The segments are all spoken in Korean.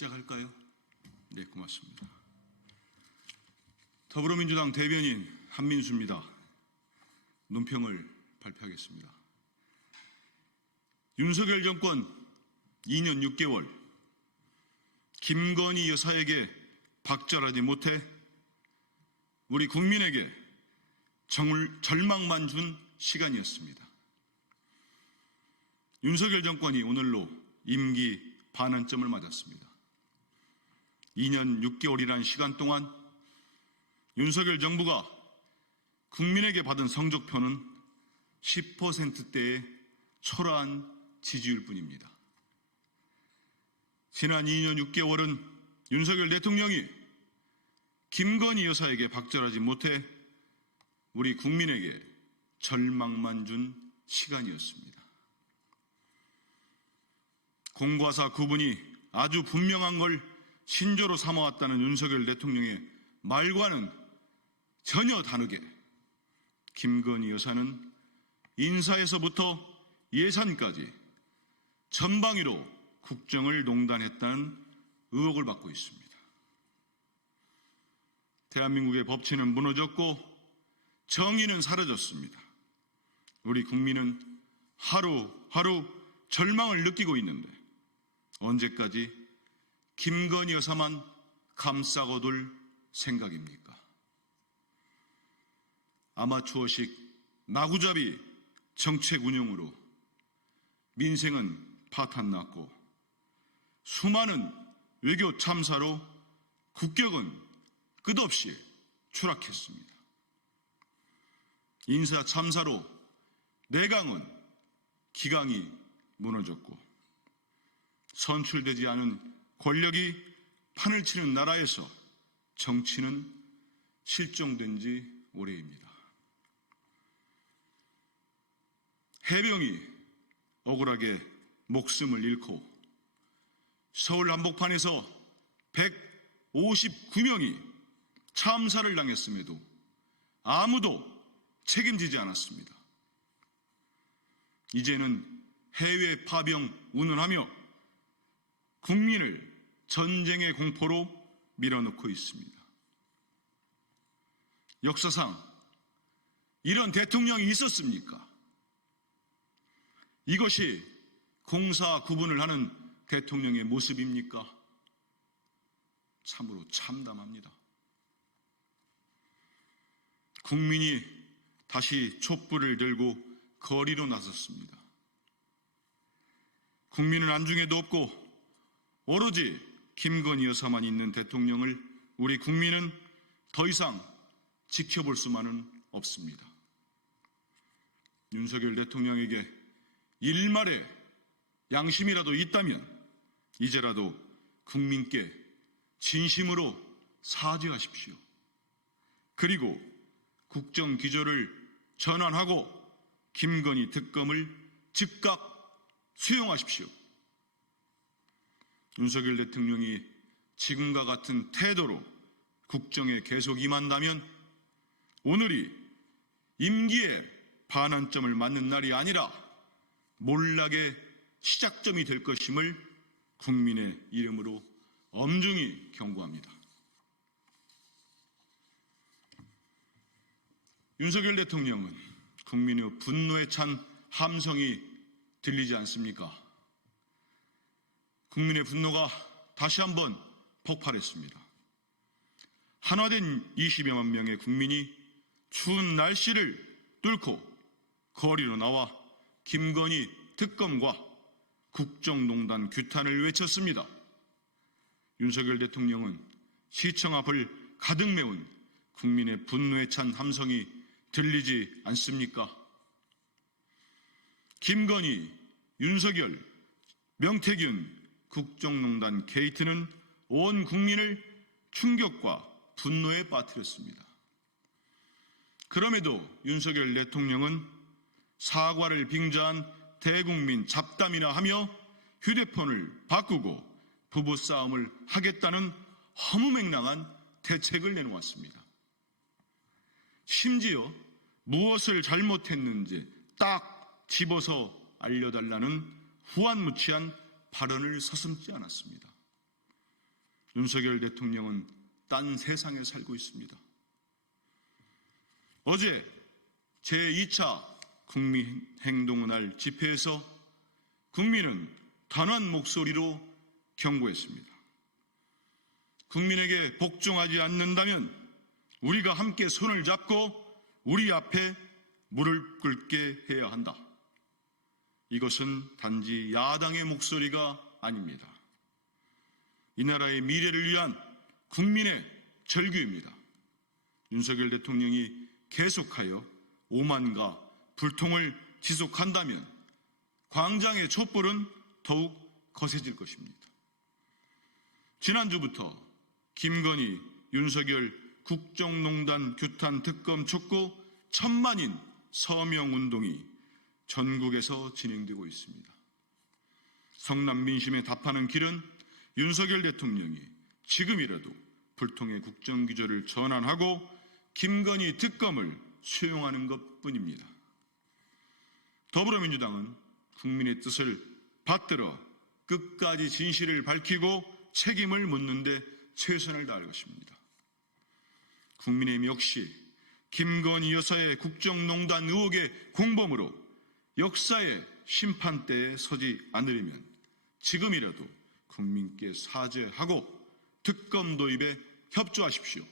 시작할까요? 네, 고맙습니다. 더불어민주당 대변인 한민수입니다. 논평을 발표하겠습니다. 윤석열 정권 2년 6개월, 김건희 여사에게 박절하지 못해 우리 국민에게 절망만 준 시간이었습니다. 윤석열 정권이 오늘로 임기 반환점을 맞았습니다. 2년 6개월이라는 시간 동안 윤석열 정부가 국민에게 받은 성적표는 10%대의 초라한 지지율 뿐입니다. 지난 2년 6개월은 윤석열 대통령이 김건희 여사에게 박절하지 못해 우리 국민에게 절망만 준 시간이었습니다. 공과사 구분이 아주 분명한 걸 신조로 삼아왔다는 윤석열 대통령의 말과는 전혀 다르게 김건희 여사는 인사에서부터 예산까지 전방위로 국정을 농단했다는 의혹을 받고 있습니다. 대한민국의 법치는 무너졌고 정의는 사라졌습니다. 우리 국민은 하루하루 절망을 느끼고 있는데 언제까지 김건희 여사만 감싸고둘 생각입니까? 아마추어식 마구잡이 정책 운영으로 민생은 파탄났고 수많은 외교 참사로 국격은 끝없이 추락했습니다. 인사 참사로 내강은 기강이 무너졌고 선출되지 않은 권력이 판을 치는 나라에서 정치는 실종된 지 오래입니다. 해병이 억울하게 목숨을 잃고 서울 한복판에서 159명이 참사를 당했음에도 아무도 책임지지 않았습니다. 이제는 해외 파병 운운하며 국민을 전쟁의 공포로 밀어넣고 있습니다. 역사상 이런 대통령이 있었습니까? 이것이 공사 구분을 하는 대통령의 모습입니까? 참으로 참담합니다. 국민이 다시 촛불을 들고 거리로 나섰습니다. 국민은 안중에도 없고 오로지 김건희 여사만 있는 대통령을 우리 국민은 더 이상 지켜볼 수만은 없습니다. 윤석열 대통령에게 일말의 양심이라도 있다면 이제라도 국민께 진심으로 사죄하십시오. 그리고 국정기조를 전환하고 김건희 특검을 즉각 수용하십시오. 윤석열 대통령이 지금과 같은 태도로 국정에 계속 임한다면 오늘이 임기의 반환점을 맞는 날이 아니라 몰락의 시작점이 될 것임을 국민의 이름으로 엄중히 경고합니다. 윤석열 대통령은 국민의 분노에 찬 함성이 들리지 않습니까? 국민의 분노가 다시 한번 폭발했습니다. 한화된 20여만 명의 국민이 추운 날씨를 뚫고 거리로 나와 김건희 특검과 국정농단 규탄을 외쳤습니다. 윤석열 대통령은 시청 앞을 가득 메운 국민의 분노에 찬 함성이 들리지 않습니까? 김건희, 윤석열, 명태균 국정농단 게이트는 온 국민을 충격과 분노에 빠뜨렸습니다. 그럼에도 윤석열 대통령은 사과를 빙자한 대국민 잡담이나 하며 휴대폰을 바꾸고 부부싸움을 하겠다는 허무맹랑한 대책을 내놓았습니다. 심지어 무엇을 잘못했는지 딱 집어서 알려달라는 후안무치한 발언을 서슴지 않았습니다. 윤석열 대통령은 딴 세상에 살고 있습니다. 어제 제2차 국민행동의 집회에서 국민은 단호한 목소리로 경고했습니다. 국민에게 복종하지 않는다면 우리가 함께 손을 잡고 우리 앞에 무릎 꿇게 해야 한다. 이것은 단지 야당의 목소리가 아닙니다. 이 나라의 미래를 위한 국민의 절규입니다. 윤석열 대통령이 계속하여 오만과 불통을 지속한다면 광장의 촛불은 더욱 거세질 것입니다. 지난주부터 김건희, 윤석열 국정농단 규탄 특검 촉구 천만인 서명운동이 전국에서 진행되고 있습니다. 성남 민심에 답하는 길은 윤석열 대통령이 지금이라도 불통의 국정기조를 전환하고 김건희 특검을 수용하는 것뿐입니다. 더불어민주당은 국민의 뜻을 받들어 끝까지 진실을 밝히고 책임을 묻는 데 최선을 다할 것입니다. 국민의힘 역시 김건희 여사의 국정농단 의혹의 공범으로 역사의 심판대에 서지 않으려면 지금이라도 국민께 사죄하고 특검 도입에 협조하십시오.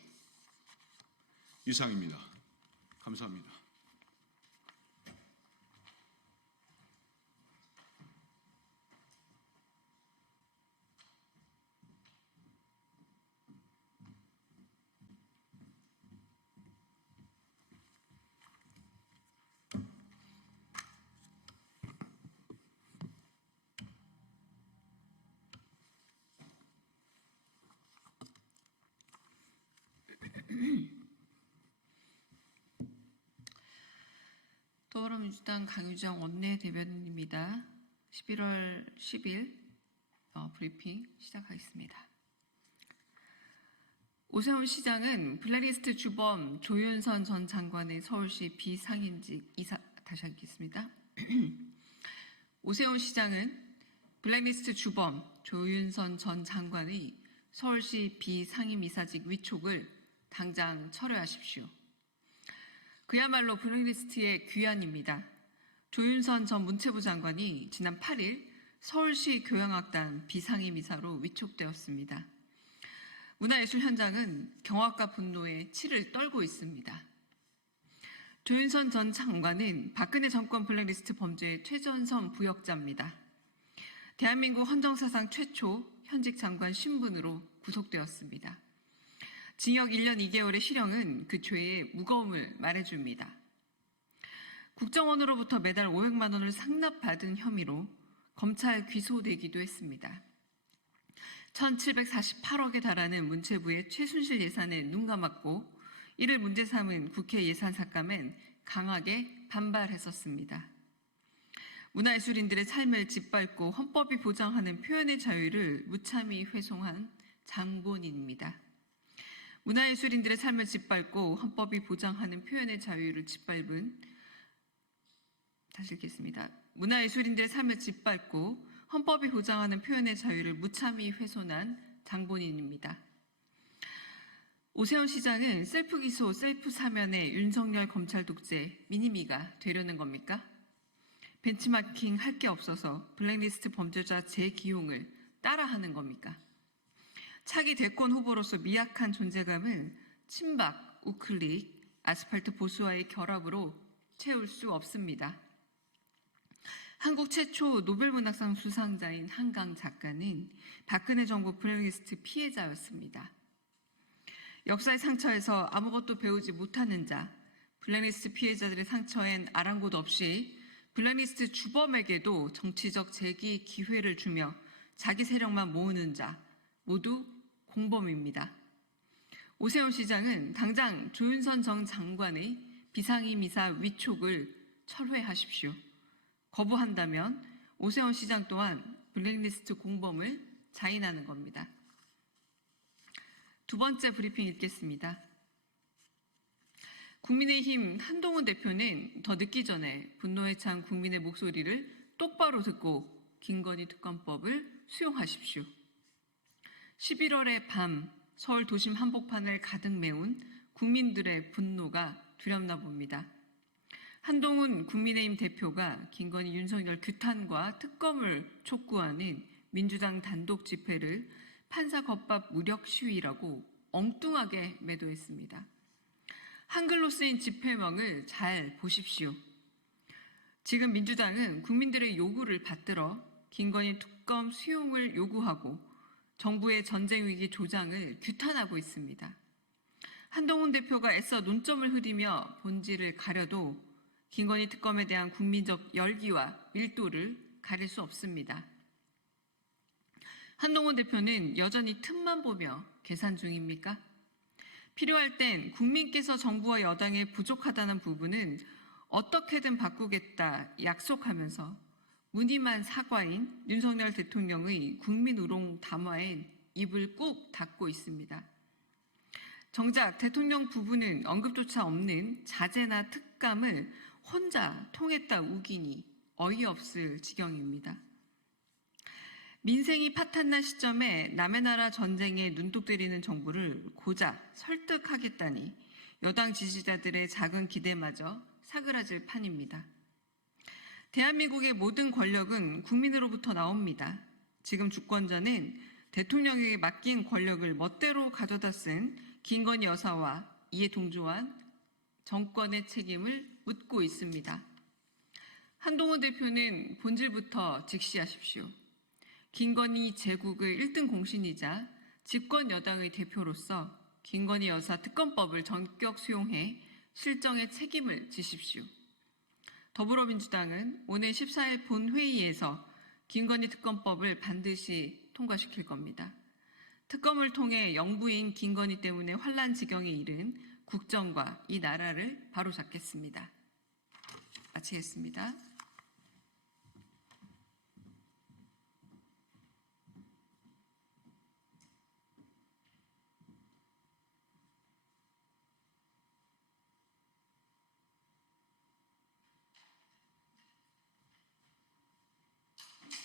이상입니다. 감사합니다. 더불어민주당 강유정 원내대변인입니다. 11월 10일 브리핑 시작하겠습니다. 오세훈 시장은 블랙리스트 주범 조윤선 전 장관의 서울시 비상임직 이사 다시 하겠습니다. 오세훈 시장은 블랙리스트 주범 조윤선 전 장관의 서울시 비상임이사직 위촉을 당장 철회하십시오. 그야말로 블랙리스트의 귀환입니다. 조윤선 전 문체부 장관이 지난 8일 서울시 교양악단 비상임이사로 위촉되었습니다. 문화예술 현장은 경악과 분노에 치를 떨고 있습니다. 조윤선 전 장관은 박근혜 정권 블랙리스트 범죄의 최전선 부역자입니다. 대한민국 헌정사상 최초 현직 장관 신분으로 구속되었습니다. 징역 1년 2개월의 실형은 그 죄의 무거움을 말해줍니다. 국정원으로부터 매달 500만 원을 상납받은 혐의로 검찰 기소되기도 했습니다. 1,748억에 달하는 문체부의 최순실 예산에 눈감았고 이를 문제 삼은 국회 예산삭감엔 강하게 반발했었습니다. 문화예술인들의 삶을 짓밟고 헌법이 보장하는 표현의 자유를 무참히 훼손한 장본인입니다. 문화예술인들의 삶을 짓밟고 헌법이 보장하는 표현의 자유를 짓밟은 다시 읽겠습니다. 문화예술인들의 삶을 짓밟고 헌법이 보장하는 표현의 자유를 무참히 훼손한 장본인입니다. 오세훈 시장은 셀프 기소, 셀프 사면의 윤석열 검찰 독재 미니미가 되려는 겁니까? 벤치마킹 할 게 없어서 블랙리스트 범죄자 재기용을 따라하는 겁니까? 차기 대권 후보로서 미약한 존재감을 친박, 우클릭, 아스팔트 보수와의 결합으로 채울 수 없습니다. 한국 최초 노벨문학상 수상자인 한강 작가는 박근혜 정부 블랙리스트 피해자였습니다. 역사의 상처에서 아무것도 배우지 못하는 자, 블랙리스트 피해자들의 상처엔 아랑곳 없이 블랙리스트 주범에게도 정치적 재기 기회를 주며 자기 세력만 모으는 자, 모두 공범입니다. 오세훈 시장은 당장 조윤선 전 장관의 비상임이사 위촉을 철회하십시오. 거부한다면 오세훈 시장 또한 블랙리스트 공범을 자인하는 겁니다. 두 번째 브리핑 읽겠습니다. 국민의힘 한동훈 대표는 더 늦기 전에 분노에 찬 국민의 목소리를 똑바로 듣고 김건희 특검법을 수용하십시오. 11월의 밤 서울 도심 한복판을 가득 메운 국민들의 분노가 두렵나 봅니다. 한동훈 국민의힘 대표가 김건희 윤석열 규탄과 특검을 촉구하는 민주당 단독 집회를 판사 겁밥 무력 시위라고 엉뚱하게 매도했습니다. 한글로 쓰인 집회명을 잘 보십시오. 지금 민주당은 국민들의 요구를 받들어 김건희 특검 수용을 요구하고 정부의 전쟁위기 조장을 규탄하고 있습니다. 한동훈 대표가 애써 논점을 흐리며 본질을 가려도 김건희 특검에 대한 국민적 열기와 밀도를 가릴 수 없습니다. 한동훈 대표는 여전히 틈만 보며 계산 중입니까? 필요할 땐 국민께서 정부와 여당에 부족하다는 부분은 어떻게든 바꾸겠다 약속하면서 무늬만 사과인 윤석열 대통령의 국민우롱 담화엔 입을 꾹 닫고 있습니다. 정작 대통령 부부는 언급조차 없는 자제나 특감을 혼자 통했다 우기니 어이없을 지경입니다. 민생이 파탄난 시점에 남의 나라 전쟁에 눈독 들이는 정부를 고작 설득하겠다니 여당 지지자들의 작은 기대마저 사그라질 판입니다. 대한민국의 모든 권력은 국민으로부터 나옵니다. 지금 주권자는 대통령에게 맡긴 권력을 멋대로 가져다 쓴 김건희 여사와 이에 동조한 정권의 책임을 묻고 있습니다. 한동훈 대표는 본질부터 직시하십시오. 김건희 제국의 1등 공신이자 집권 여당의 대표로서 김건희 여사 특검법을 전격 수용해 실정의 책임을 지십시오. 더불어민주당은 오늘 14일 본회의에서 김건희 특검법을 반드시 통과시킬 겁니다. 특검을 통해 영부인 김건희 때문에 환란 지경에 이른 국정과 이 나라를 바로잡겠습니다. 마치겠습니다.